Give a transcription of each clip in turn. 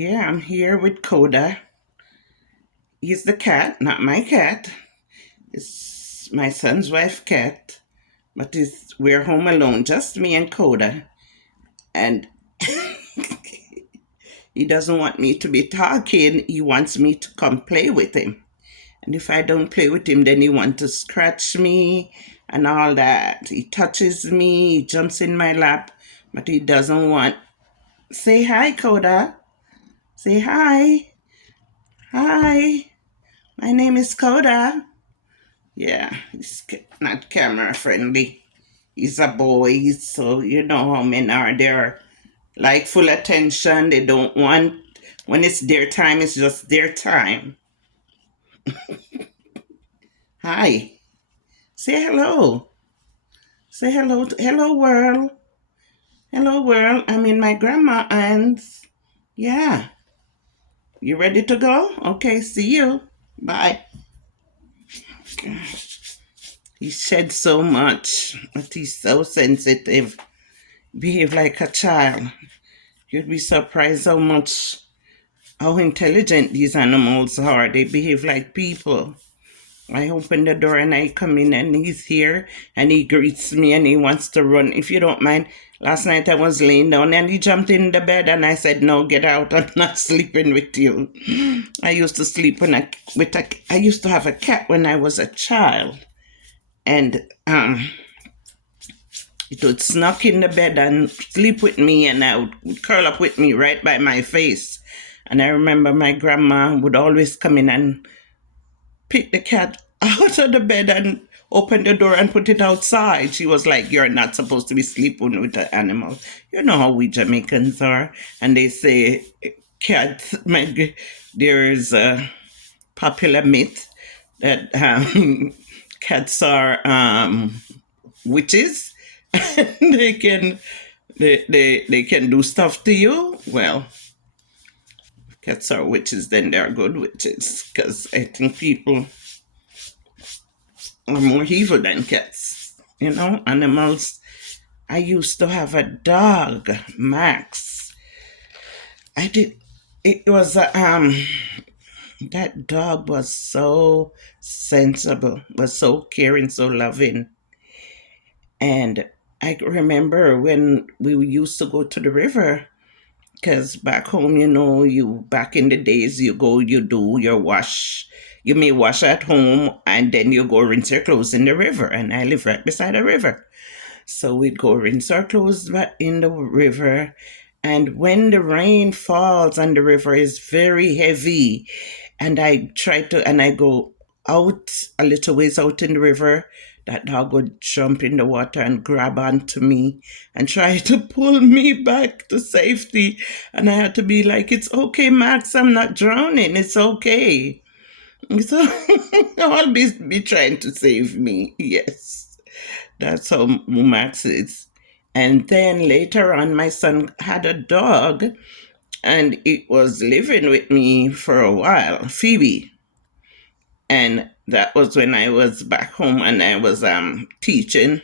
Yeah, I'm here with Coda. He's the cat, not my cat. It's my son's wife cat. But we're home alone, just me and Coda. And he doesn't want me to be talking. He wants me to come play with him. And if I don't play with him, then he wants to scratch me and all that. He touches me, he jumps in my lap, but he doesn't want. Say hi, Coda. Say hi. Hi. My name is Coda. Yeah, he's not camera friendly. He's a boy, so you know how men are. They're like full attention. They don't want, when it's their time, it's just their time. Hi. Say hello. Say hello. Hello, world. Hello, world. I'm in my grandma hands. Yeah. You ready to go? Okay, see you. Bye. Gosh, he shed so much, but he's so sensitive. Behave like a child. You'd be surprised how intelligent these animals are. They behave like people. I open the door and I come in and he's here and he greets me and he wants to run. If you don't mind, last night I was laying down and he jumped in the bed and I said, "No, get out. I'm not sleeping with you." I used to sleep I used to have a cat when I was a child, and it would snuck in the bed and sleep with me, and I would curl up with me right by my face. And I remember my grandma would always come in and pick the cat out of the bed and open the door and put it outside. She was like, "You're not supposed to be sleeping with the animal." You know how we Jamaicans are. And they say cats, there's a popular myth that cats are witches. And they can do stuff to you. Well, if cats are witches, then they're good witches, because I think people are more evil than cats. Animals. I used to have a dog, Max. I did. It was that dog was so sensible, was so caring, so loving. And I remember when we used to go to the river, because back home, you back in the days, you go, you do your wash. You may wash at home and then you go rinse your clothes in the river. And I live right beside a river. So we'd go rinse our clothes in the river. And when the rain falls and the river is very heavy, and I go out a little ways out in the river, that dog would jump in the water and grab onto me and try to pull me back to safety. And I had to be like, "It's okay, Max, I'm not drowning. It's okay." So I'll be trying to save me. Yes, that's how Max is. And then later on, my son had a dog and it was living with me for a while, Phoebe. And that was when I was back home and I was teaching.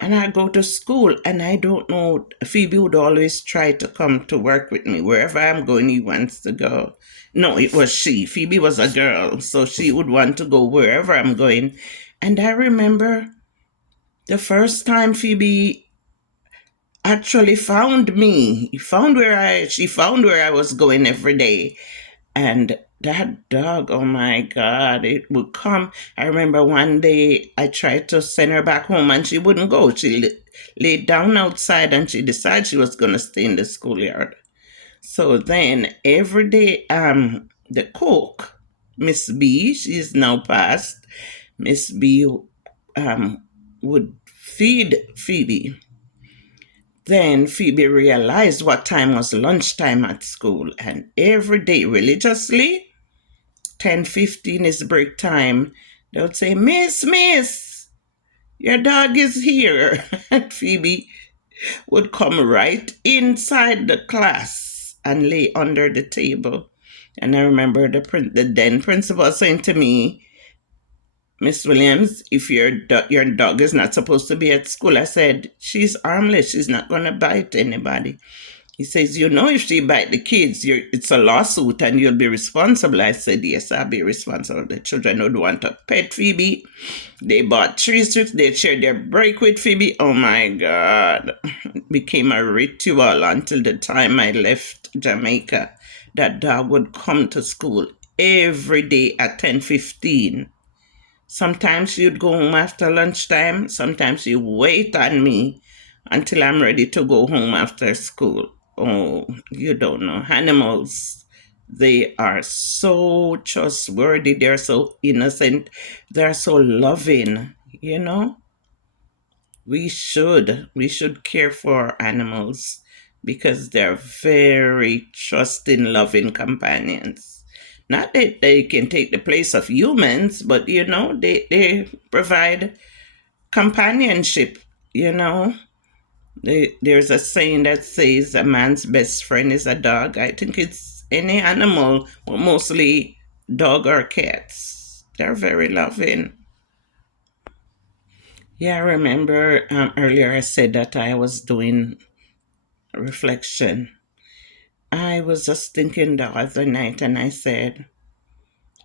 And I go to school, and I don't know, Phoebe would always try to come to work with me. Wherever I'm going, he wants to go. No, it was she. Phoebe was a girl, so she would want to go wherever I'm going. And I remember the first time Phoebe actually found me. She found where I was going every day. And that dog, oh my God, it would come. I remember one day I tried to send her back home and she wouldn't go. She laid down outside and she decided she was going to stay in the schoolyard. So then every day, the cook, Miss B, she's now passed, Miss B would feed Phoebe. Then Phoebe realized what time was lunchtime at school, and every day, religiously, 10:15 is break time, they would say, Miss, your dog is here." And Phoebe would come right inside the class and lay under the table. And I remember the then principal saying to me, "Miss Williams, if your dog is not supposed to be at school," I said, "She's harmless. She's not going to bite anybody." He says, you know, if she bite the kids, it's a lawsuit and you'll be responsible. I said, yes, I'll be responsible. The children would want a pet Phoebe. They bought 3 strips. They shared their break with Phoebe. Oh my God. It became a ritual until the time I left Jamaica. That dog would come to school every day at 10:15. Sometimes you'd go home after lunchtime. Sometimes you wait on me until I'm ready to go home after school. Oh, you don't know. Animals, they are so trustworthy. They're so innocent. They're so loving, you know? We should care for animals because they're very trusting, loving companions. Not that they can take the place of humans, but they provide companionship, you know. There's a saying that says a man's best friend is a dog. I think it's any animal, but mostly dog or cats. They're very loving. Yeah, I remember earlier I said that I was doing reflection. I was just thinking the other night and I said,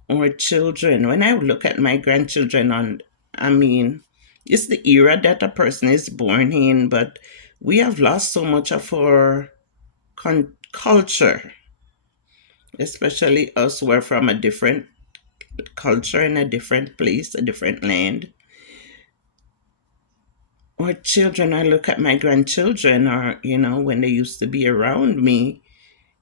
our children, when I look at my grandchildren, I mean, it's the era that a person is born in, but we have lost so much of our culture, especially us who are from a different culture in a different place, a different land. Or children, I look at my grandchildren, or, when they used to be around me,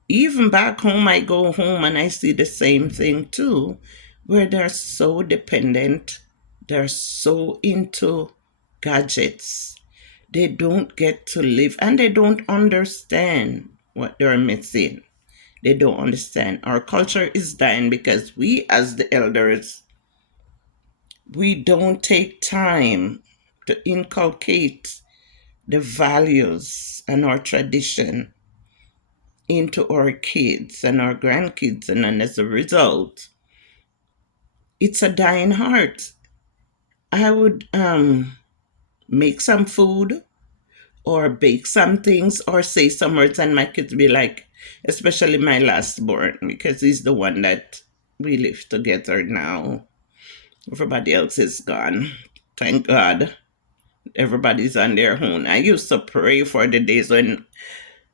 even back home, I go home and I see the same thing too, where they're so dependent, they're so into gadgets. They don't get to live and they don't understand what they're missing. They don't understand. Our culture is dying because we, as the elders, we don't take time to inculcate the values and our tradition into our kids and our grandkids, and then as a result, it's a dying heart. I would make some food or bake some things or say some words, and my kids be like, especially my lastborn, because he's the one that we live together now. Everybody else is gone. Thank God. Everybody's on their own. I used to pray for the days when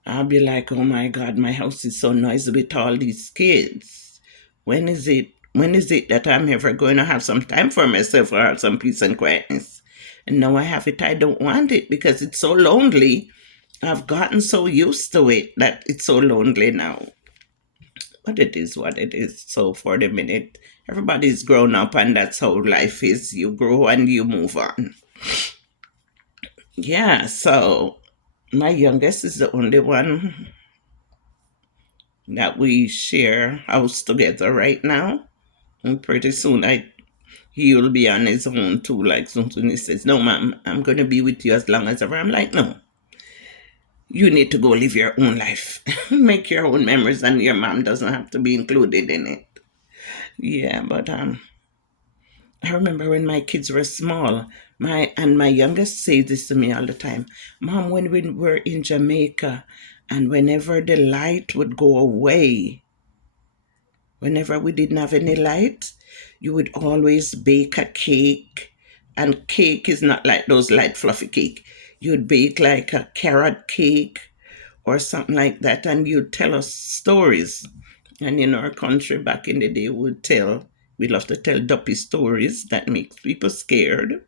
I'll be like, oh my God, my house is so noisy with all these kids. When is it that I'm ever going to have some time for myself or have some peace and quietness? And now I have it, I don't want it because it's so lonely. I've gotten so used to it that it's so lonely now. But it is what it is. So for the minute, everybody's grown up and that's how life is. You grow and you move on. Yeah, so my youngest is the only one that we share house together right now. And pretty soon he will be on his own too. Like soon he says, no ma'am, I'm gonna be with you as long as ever. I'm like, no. You need to go live your own life. Make your own memories and your mom doesn't have to be included in it. Yeah, but I remember when my kids were small, my youngest says this to me all the time. Mom, when we were in Jamaica and whenever the light would go away, whenever we didn't have any light, you would always bake a cake. And cake is not like those light fluffy cake. You'd bake like a carrot cake or something like that, and you'd tell us stories. And in our country back in the day, we love to tell duppy stories that makes people scared,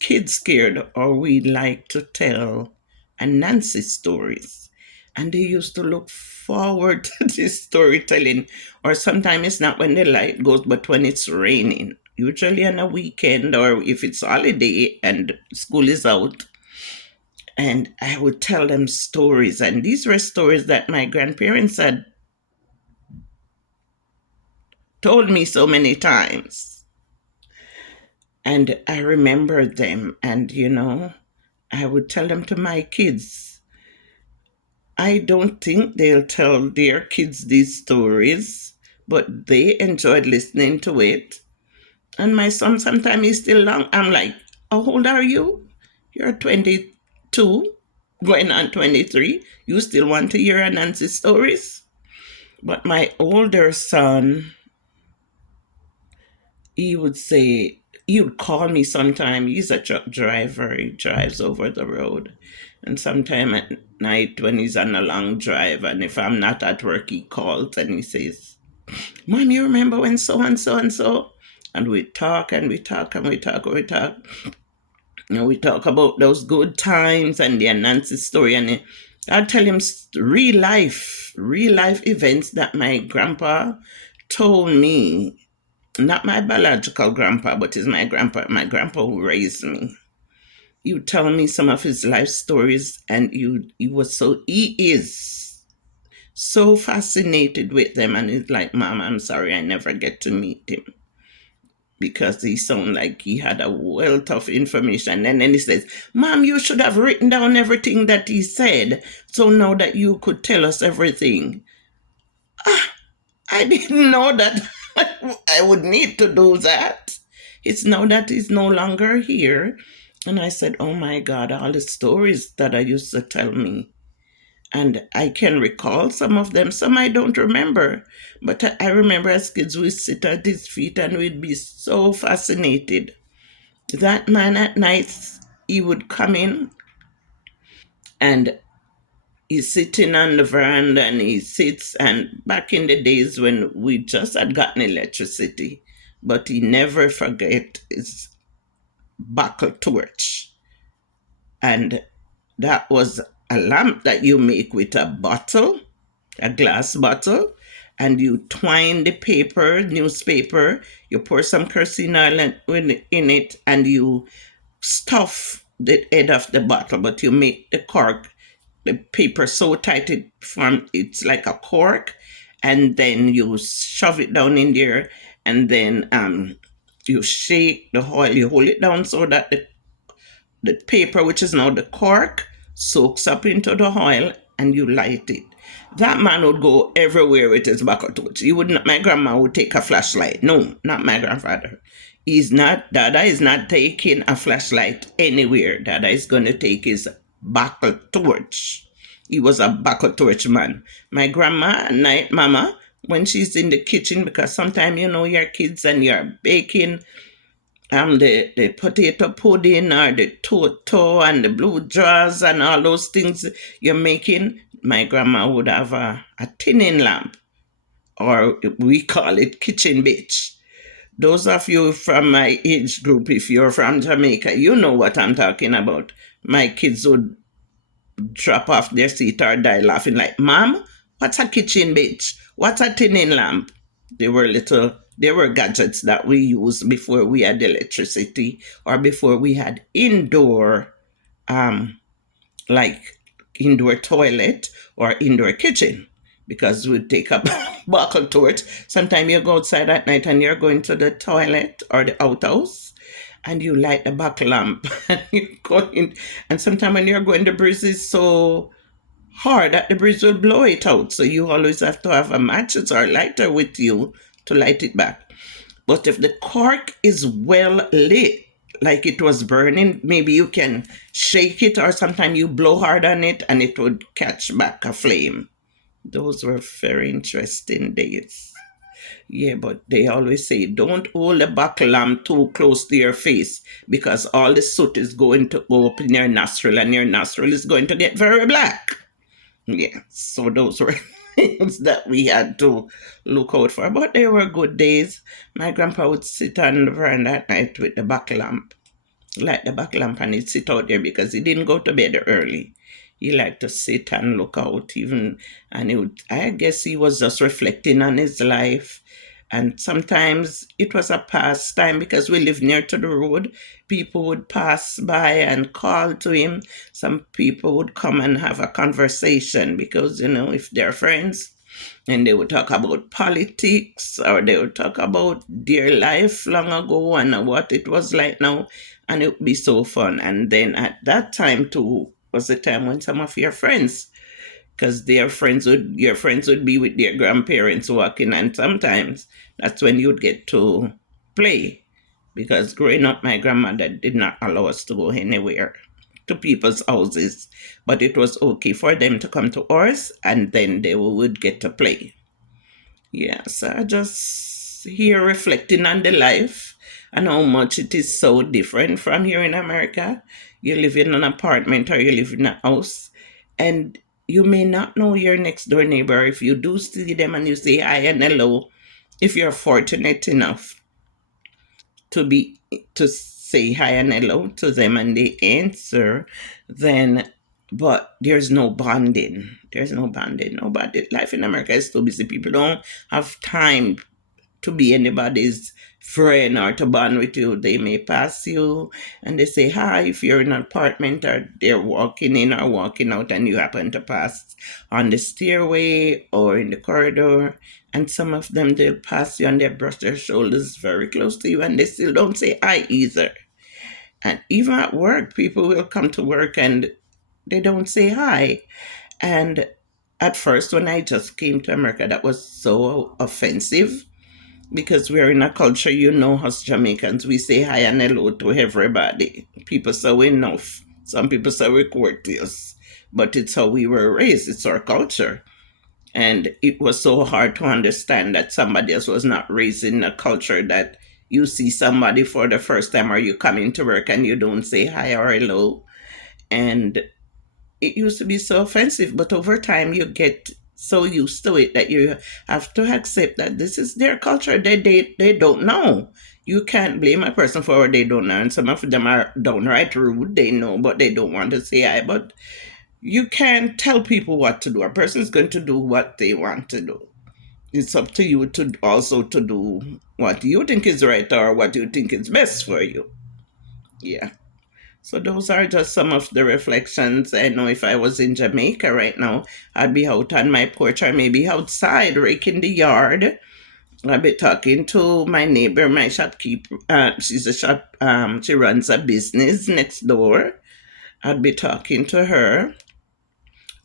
kids scared, or we like to tell Anansi stories. And they used to look forward to this storytelling, or sometimes it's not when the light goes, but when it's raining. Usually on a weekend, or if it's holiday and school is out, and I would tell them stories. And these were stories that my grandparents had told me so many times. And I remember them. And, I would tell them to my kids. I don't think they'll tell their kids these stories, but they enjoyed listening to it. And my son sometimes is still long. I'm like, how old are you? You're 22. going on 23. You still want to hear Nancy's stories? But my older son, he would say, he would call me sometime. He's a truck driver. He drives over the road. And sometime at night when he's on a long drive, and if I'm not at work, he calls and he says, Mom, you remember when so and so and so? And we talk and we talk and we talk and we talk. And we talk about those good times and the Nancy story. And I'll tell him real life events that my grandpa told me. Not my biological grandpa, but is my grandpa who raised me. You tell me some of his life stories, and he is so fascinated with them, and he's like, Mom, I'm sorry I never get to meet him because he sounded like he had a wealth of information. And then he says, Mom, you should have written down everything that he said, so now that you could tell us everything. I didn't know that I would need to do that. It's now that he's no longer here. And I said, oh my God, all the stories that I used to tell me. And I can recall some of them, some I don't remember. But I remember as kids, we'd sit at his feet and we'd be so fascinated. That man at night, he would come in and he's sitting on the veranda and he sits. And back in the days when we just had gotten electricity, but he never forget his buckle torch. And that was a lamp that you make with a bottle, a glass bottle, and you twine the newspaper, you pour some kerosene oil in it, and you stuff the head of the bottle, but you make the cork, the paper so tight it's like a cork, and then you shove it down in there, and then you shake the oil, you hold it down so that the paper, which is now the cork, soaks up into the oil and you light it. That man would go everywhere with his bucket torch. He would not, my grandma would take a flashlight. No, not my grandfather. Dada is not taking a flashlight anywhere. Dada is going to take his bucket torch. He was a bucket torch man. My grandma, night mama, when she's in the kitchen, because sometimes your kids and you're baking the potato pudding or the toto and the blue jars and all those things you're making, my grandma would have a tinning lamp, or we call it kitchen bitch. Those of you from my age group, if you're from Jamaica, you know what I'm talking about. My kids would drop off their seat or die laughing like, Mom, what's a kitchen bitch? What's a tinning lamp? They were gadgets that we used before we had electricity or before we had um, like indoor toilet or indoor kitchen, because we'd take a buckle torch. Sometimes you go outside at night and you're going to the toilet or the outhouse and you light the buckle lamp and you go in. And sometimes when you're going, the breeze is so hard that the breeze will blow it out. So you always have to have a matches or lighter with you to light it back. But if the cork is well lit, like it was burning, maybe you can shake it or sometimes you blow hard on it and it would catch back a flame. Those were very interesting days. Yeah, but they always say don't hold the buckle lamp too close to your face because all the soot is going to go up in your nostril and your nostril is going to get very black. Yeah, so those were things that we had to look out for. But they were good days. My grandpa would sit on the veranda at night with the buckle lamp, light the back lamp, and he'd sit out there because he didn't go to bed early. He liked to sit and look out even, and I guess he was just reflecting on his life. And sometimes it was a pastime because we live near to the road. People would pass by and call to him. Some people would come and have a conversation because, if they're friends, and they would talk about politics or they would talk about their life long ago and what it was like now, and it would be so fun. And then at that time too was the time when some of your friends, because your friends would be with their grandparents walking, and sometimes that's when you'd get to play, because growing up my grandmother did not allow us to go anywhere. to people's houses, but it was okay for them to come to ours and then they would get to play. Yeah, so I just here reflecting on the life and how much it is so different from here in America. You live in an apartment or you live in a house, and you may not know your next door neighbor. If you do see them and you say hi and hello, if you're fortunate enough to be to say hi and hello to them and they answer, then but there's no bonding. There's no bonding. Nobody life in America is too busy. People don't have time to be anybody's friend or to bond with you. They may pass you and they say hi if you're in an apartment or they're walking in or walking out and you happen to pass on the stairway or in the corridor. And some of them, they'll pass you and they brush their shoulders very close to you and they still don't say hi either. And even at work, people will come to work and they don't say hi. And at first, when I just came to America, that was so offensive because we're in a culture, us Jamaicans, we say hi and hello to everybody. People say we enough. Some people say we're courteous, but it's how we were raised. It's our culture. And it was so hard to understand that somebody else was not raised in a culture that you see somebody for the first time or you come into work and you don't say hi or hello. And it used to be so offensive, but over time you get so used to it that you have to accept that this is their culture. They don't know. You can't blame a person for what they don't know. And some of them are downright rude. They know, but they don't want to say hi. But you can't tell people what to do. A person is going to do what they want to do. It's up to you to also to do what you think is right or what you think is best for you. Yeah. So those are just some of the reflections. I know if I was in Jamaica right now, I'd be out on my porch or maybe outside raking the yard. I'd be talking to my neighbor, my shopkeeper. She's a shop. She runs a business next door. I'd be talking to her,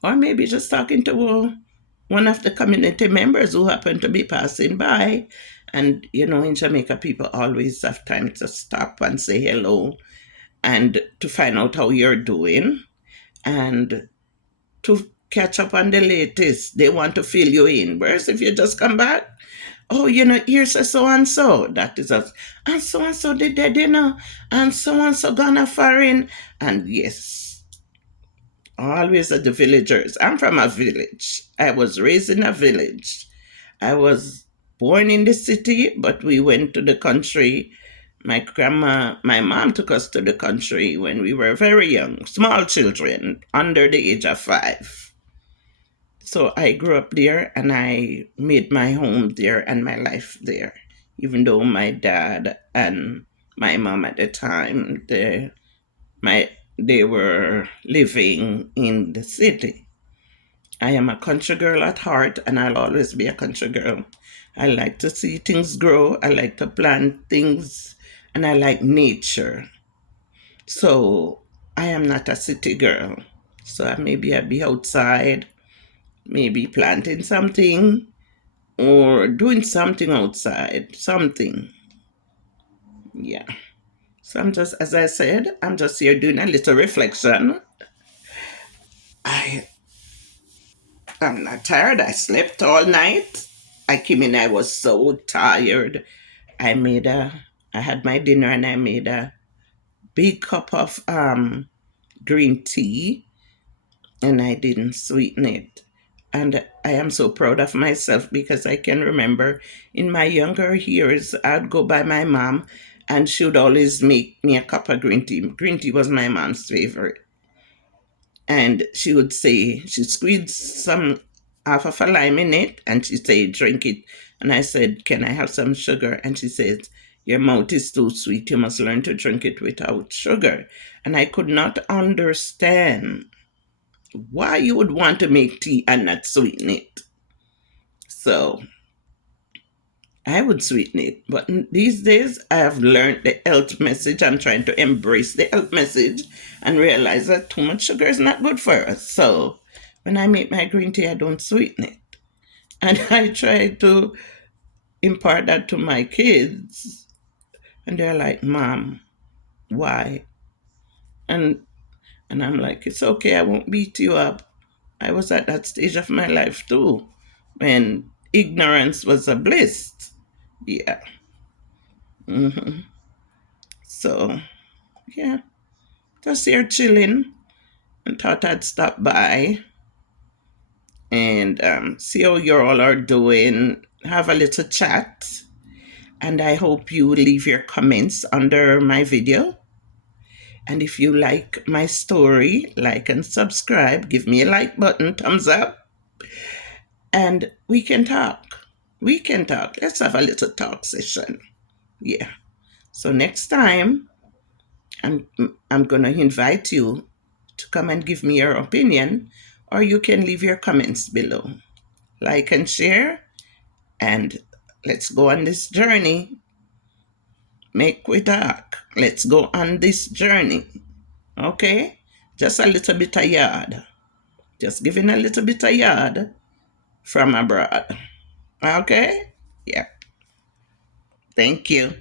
or maybe just talking to one of the community members who happen to be passing by. And in Jamaica, people always have time to stop and say hello and to find out how you're doing and to catch up on the latest. They want to fill you in. Whereas if you just come back, oh, here's a so and so. That is us. And so did their dinner. And so gone a foreign. And yes, always at the villagers. I'm from a village. I was raised in a village. I was born in the city, but we went to the country. My mom took us to the country when we were very young, small children, under the age of 5. So I grew up there and I made my home there and my life there. Even though my dad and my mom at the time, my, they were living in the city. I am a country girl at heart and I'll always be a country girl. I like to see things grow, I like to plant things, and I like nature. So I am not a city girl. So maybe I'd be outside, maybe planting something or doing something outside, something. Yeah. So I'm just, as I said, I'm just here doing a little reflection. I I'm not tired. I slept all night. I came in, I was so tired. I made a, I had my dinner and I made a big cup of green tea and I didn't sweeten it. And I am so proud of myself because I can remember in my younger years, I'd go by my mom and she would always make me a cup of green tea. Green tea was my mom's favorite. And she would say, she squeezed some half of a lime in it and she said, drink it. And I said, can I have some sugar? And she said, your mouth is too sweet. You must learn to drink it without sugar. And I could not understand why you would want to make tea and not sweeten it. So I would sweeten it. But these days, I have learned the health message. I'm trying to embrace the health message and realize that too much sugar is not good for us. So when I make my green tea, I don't sweeten it. And I try to impart that to my kids. And they're like, Mom, why? And And I'm like, it's okay, I won't beat you up. I was at that stage of my life too, when ignorance was a bliss. Yeah. hmm So, yeah, just here chilling and thought I'd stop by and see how you all are doing, have a little chat. And I hope you leave your comments under my video. And if you like my story, like and subscribe, give me a like button, thumbs up, and we can talk. We can talk. Let's have a little talk session. Yeah. So next time, I'm I'm gonna invite you to come and give me your opinion, or you can leave your comments below. Like and share, and let's go on this journey. Make we talk. Let's go on this journey. Okay? Just a little bit of yard. Just giving a little bit of yard from abroad. Okay? Yeah. Thank you.